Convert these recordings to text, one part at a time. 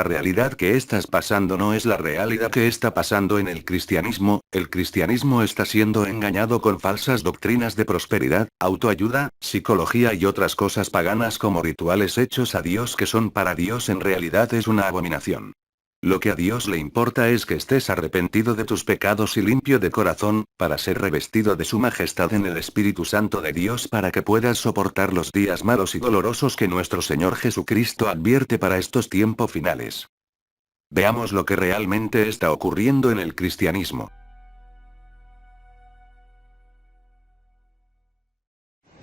la realidad que estás pasando no es la realidad que está pasando en el cristianismo está siendo engañado con falsas doctrinas de prosperidad, autoayuda, psicología y otras cosas paganas como rituales hechos a Dios que son para Dios en realidad es una abominación. Lo que a Dios le importa es que estés arrepentido de tus pecados y limpio de corazón, para ser revestido de su majestad en el Espíritu Santo de Dios para que puedas soportar los días malos y dolorosos que nuestro Señor Jesucristo advierte para estos tiempos finales. Veamos lo que realmente está ocurriendo en el cristianismo.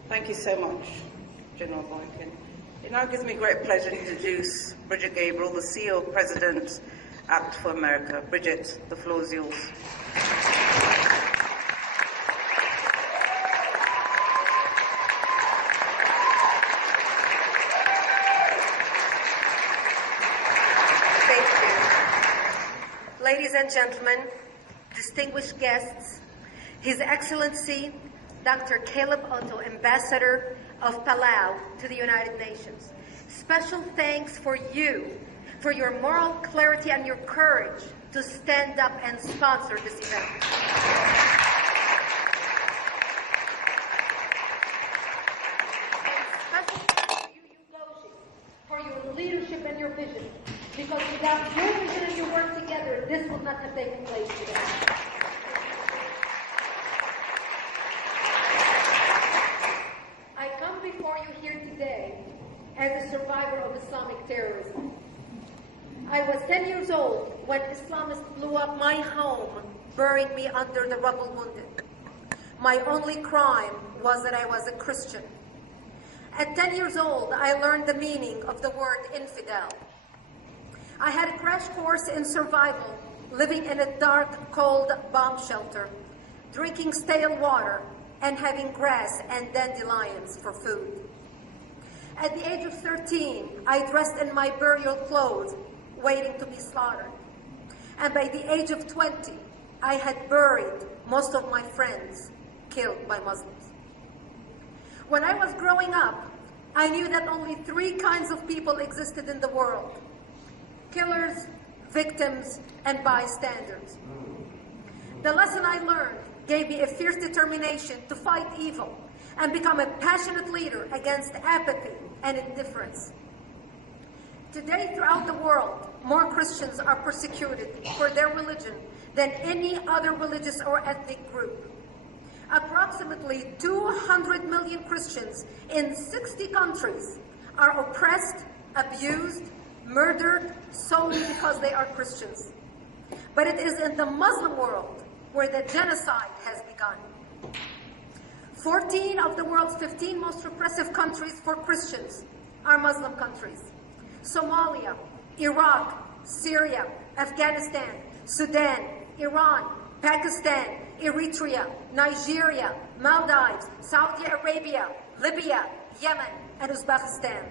Thank you so much, General Boykin. It now gives me great pleasure to introduce Bridget Gabriel, the CEO President at for America. Bridget, the floor is yours. Thank you. Ladies and gentlemen, distinguished guests, His Excellency Dr. Caleb Otto, Ambassador of Palau to the United Nations. Special thanks for you, for your moral clarity and your courage to stand up and sponsor this event. And special thanks to you, Doshi, for your leadership and your vision, because without your vision and your work together, this would not have taken place today. Before you here today as a survivor of Islamic terrorism. I was 10 years old when Islamists blew up my home, burying me under the rubble wounded. My only crime was that I was a Christian. At 10 years old, I learned the meaning of the word infidel. I had a crash course in survival, living in a dark, cold bomb shelter, drinking stale water, and having grass and dandelions for food. At the age of 13, I dressed in my burial clothes, waiting to be slaughtered. And by the age of 20, I had buried most of my friends killed by Muslims. When I was growing up, I knew that only 3 kinds of people existed in the world: killers, victims, and bystanders. The lesson I learned gave me a fierce determination to fight evil and become a passionate leader against apathy and indifference. Today, throughout the world, more Christians are persecuted for their religion than any other religious or ethnic group. Approximately 200 million Christians in 60 countries are oppressed, abused, murdered solely because they are Christians. But it is in the Muslim world where the genocide has begun. 14 of the world's 15 most repressive countries for Christians are Muslim countries: Somalia, Iraq, Syria, Afghanistan, Sudan, Iran, Pakistan, Eritrea, Nigeria, Maldives, Saudi Arabia, Libya, Yemen, and Uzbekistan.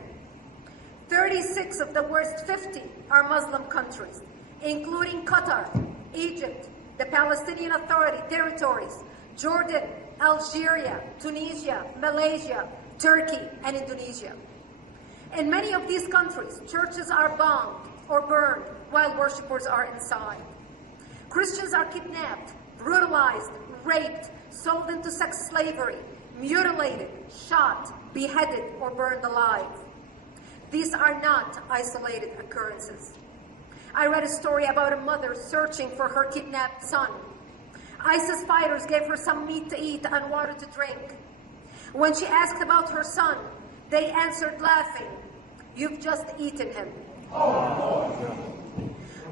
36 of the worst 50 are Muslim countries, including Qatar, Egypt, the Palestinian Authority territories, Jordan, Algeria, Tunisia, Malaysia, Turkey, and Indonesia. In many of these countries, churches are bombed or burned while worshippers are inside. Christians are kidnapped, brutalized, raped, sold into sex slavery, mutilated, shot, beheaded, or burned alive. These are not isolated occurrences. I read a story about a mother searching for her kidnapped son. ISIS fighters gave her some meat to eat and water to drink. When she asked about her son, they answered laughing, "You've just eaten him."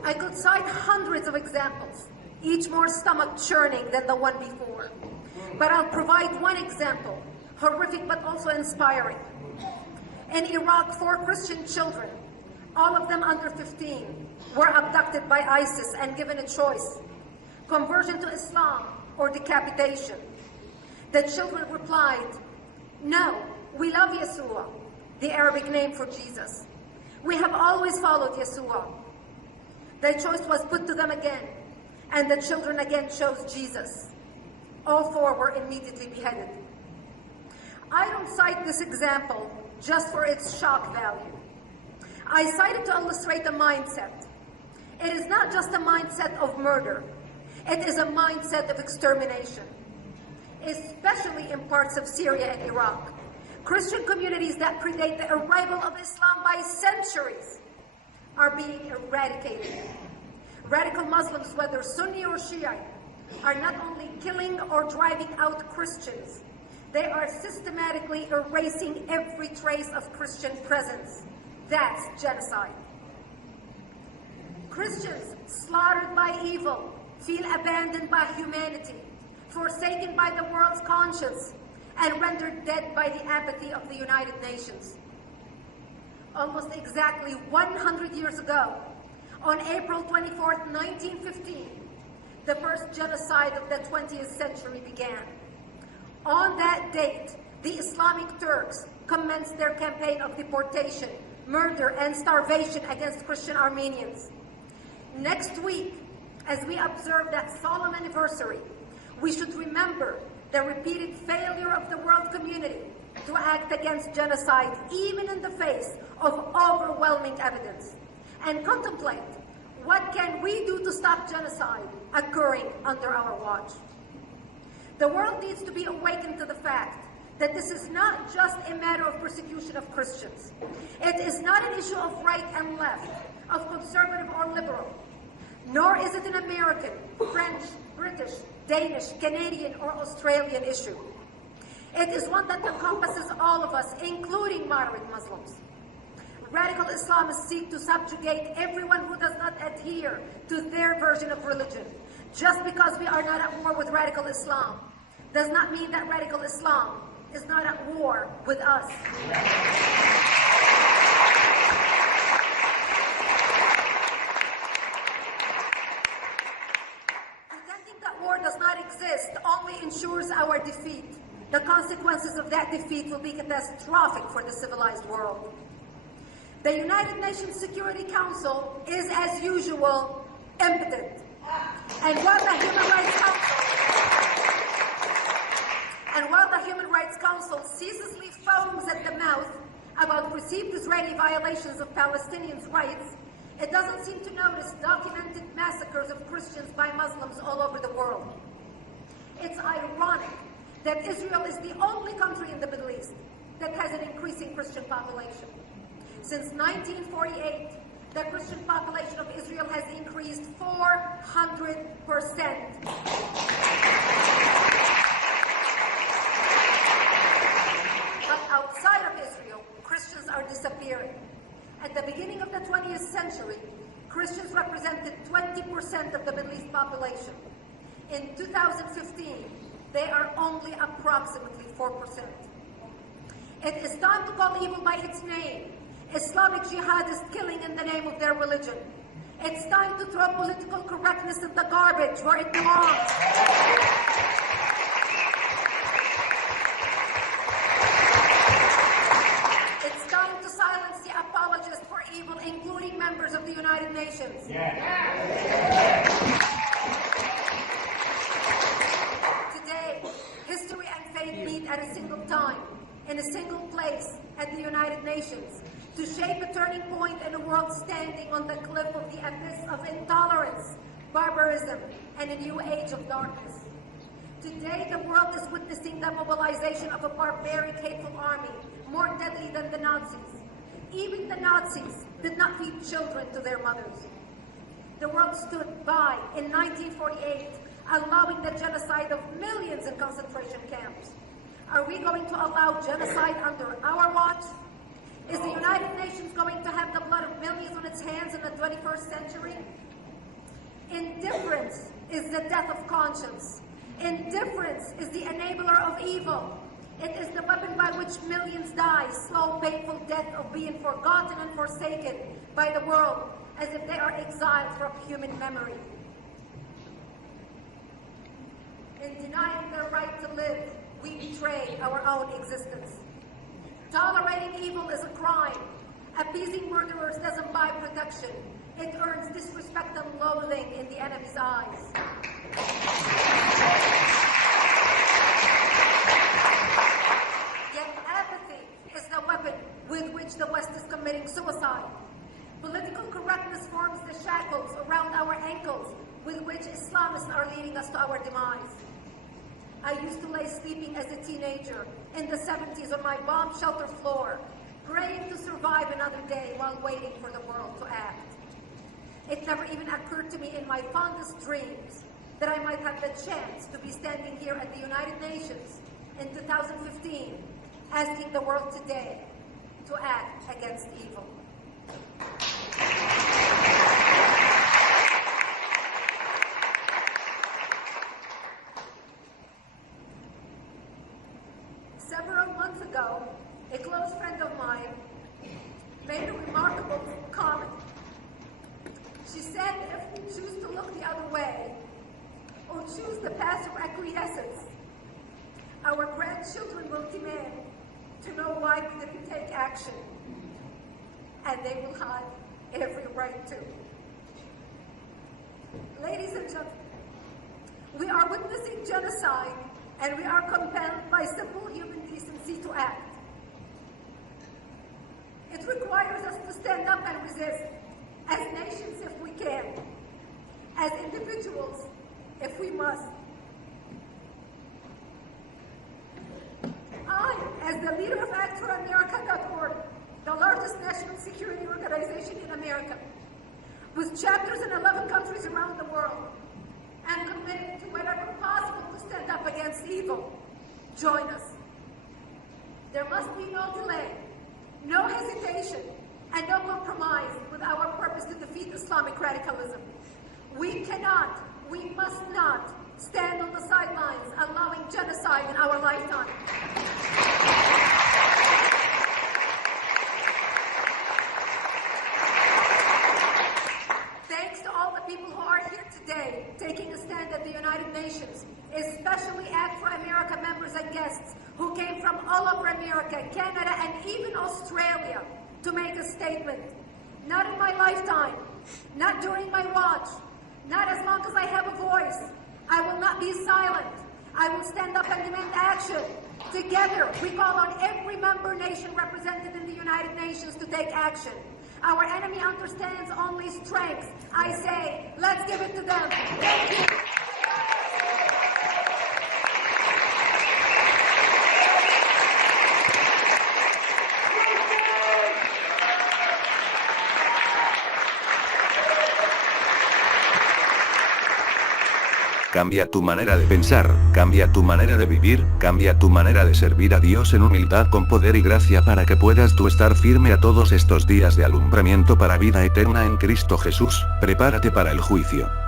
I could cite hundreds of examples, each more stomach-churning than the one before. But I'll provide one example, horrific but also inspiring. In Iraq, 4 Christian children, all of them under 15, were abducted by ISIS and given a choice: conversion to Islam or decapitation. The children replied, "No, we love Yeshua," the Arabic name for Jesus. "We have always followed Yeshua." The choice was put to them again, and the children again chose Jesus. All 4 were immediately beheaded. I don't cite this example just for its shock value. I cited to illustrate the mindset. It is not just a mindset of murder. It is a mindset of extermination, especially in parts of Syria and Iraq. Christian communities that predate the arrival of Islam by centuries are being eradicated. Radical Muslims, whether Sunni or Shia, are not only killing or driving out Christians, they are systematically erasing every trace of Christian presence. That's genocide. Christians slaughtered by evil feel abandoned by humanity, forsaken by the world's conscience, and rendered dead by the apathy of the United Nations. Almost exactly 100 years ago, on April 24th, 1915, the first genocide of the 20th century began. On that date, the Islamic Turks commenced their campaign of deportation, murder, and starvation against Christian Armenians. Next week, as we observe that solemn anniversary, we should remember the repeated failure of the world community to act against genocide, even in the face of overwhelming evidence, and contemplate what can we do to stop genocide occurring under our watch. The world needs to be awakened to the fact that this is not just a matter of persecution of Christians. It is not an issue of right and left, of conservative or liberal, nor is it an American, French, British, Danish, Canadian, or Australian issue. It is one that encompasses all of us, including moderate Muslims. Radical Islamists seek to subjugate everyone who does not adhere to their version of religion. Just because we are not at war with radical Islam does not mean that radical Islam is not at war with us. Pretending that war does not exist only ensures our defeat. The consequences of that defeat will be catastrophic for the civilized world. The United Nations Security Council is, as usual, impotent. And while the Human Rights Council ceaselessly foams at the mouth about perceived Israeli violations of Palestinians' rights, it doesn't seem to notice documented massacres of Christians by Muslims all over the world. It's ironic that Israel is the only country in the Middle East that has an increasing Christian population. Since 1948, the Christian population of Israel has increased 400%. But outside of Israel, Christians are disappearing. At the beginning of the 20th century, Christians represented 20% of the Middle East population. In 2015, they are only approximately 4%. It is time to call evil by its name. Islamic jihadists killing in the name of their religion. It's time to throw political correctness in the garbage where it belongs. It's time to silence the apologists for evil, including members of the United Nations. Today, history and faith meet at a single time, in a single place, at the United Nations, to shape a turning point in a world standing on the cliff of the abyss of intolerance, barbarism, and a new age of darkness. Today, the world is witnessing the mobilization of a barbaric, hateful army, more deadly than the Nazis. Even the Nazis did not feed children to their mothers. The world stood by in 1948, allowing the genocide of millions in concentration camps. Are we going to allow genocide under our watch? Is the United Nations going to have the blood of millions on its hands in the 21st century? Indifference is the death of conscience. Indifference is the enabler of evil. It is the weapon by which millions die, slow, painful death of being forgotten and forsaken by the world, as if they are exiled from human memory. In denying their right to live, we betray our own existence. Tolerating evil is a crime. Appeasing murderers doesn't buy protection. It earns disrespect and loathing in the enemy's eyes. Yet apathy is the weapon with which the West is committing suicide. ankles with which Islamists are leading us to our demise. I used to lay sleeping as a teenager in the 70s on my bomb shelter floor, praying to survive another day while waiting for the world to act. It never even occurred to me in my fondest dreams that I might have the chance to be standing here at the United Nations in 2015, asking the world today to act against evil. Several months ago, a close friend of mine made a remarkable comment. She said if we choose to look the other way, or choose the path of acquiescence, our grandchildren will demand to know why we didn't take action, and they will have every right to. Ladies and gentlemen, we are witnessing genocide, and we are compelled by simple human decency to act. It requires us to stand up and resist, as nations if we can, as individuals if we must. I, as the leader of ActForAmerica.org, the largest national security organization in America, with chapters in 11 countries around the world, am committed to whatever possible to stand up against evil. Join us. There must be no delay, no hesitation, and no compromise with our purpose to defeat Islamic radicalism. We cannot, we must not stand on the sidelines allowing genocide in our lifetime. Thanks to all the people who are here today taking a stand at the United Nations, especially Act for America members and guests who came from all over America, Canada, and even Australia to make a statement. Not in my lifetime, not during my watch, not as long as I have a voice. I will not be silent. I will stand up and demand action. Together, we call on every member nation represented in the United Nations to take action. Our enemy understands only strength. I say, let's give it to them. Thank you. Cambia tu manera de pensar, cambia tu manera de vivir, cambia tu manera de servir a Dios en humildad con poder y gracia para que puedas tú estar firme a todos estos días de alumbramiento para vida eterna en Cristo Jesús. Prepárate para el juicio.